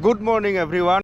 Good morning, everyone.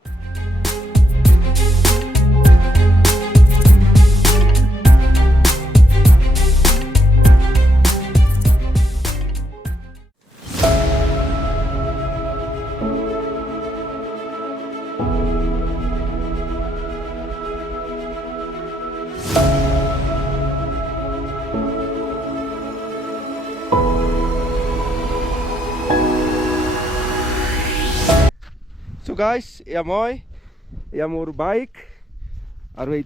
So guys, এয়া মোৰ বাইক আৰু এই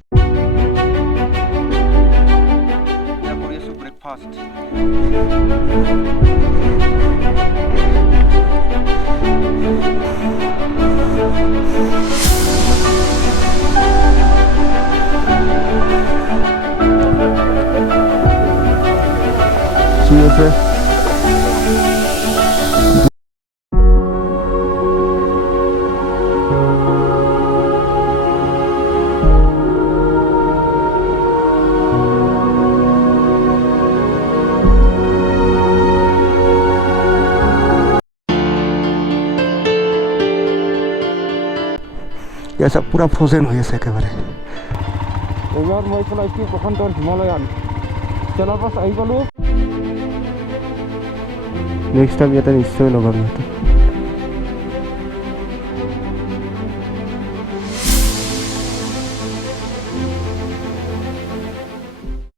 কৰি আছো ব্ৰেকফাষ্ট ঠিক আছে सब पूरा फ्रोजन हो আছে একেবারে এবার মই চলাইছি প্ৰশান্তৰ হিমালয়ান চলাৰ পাছ আহি গলো নেক্সট টাইম ইয়াতে নিশ্চয় লগাম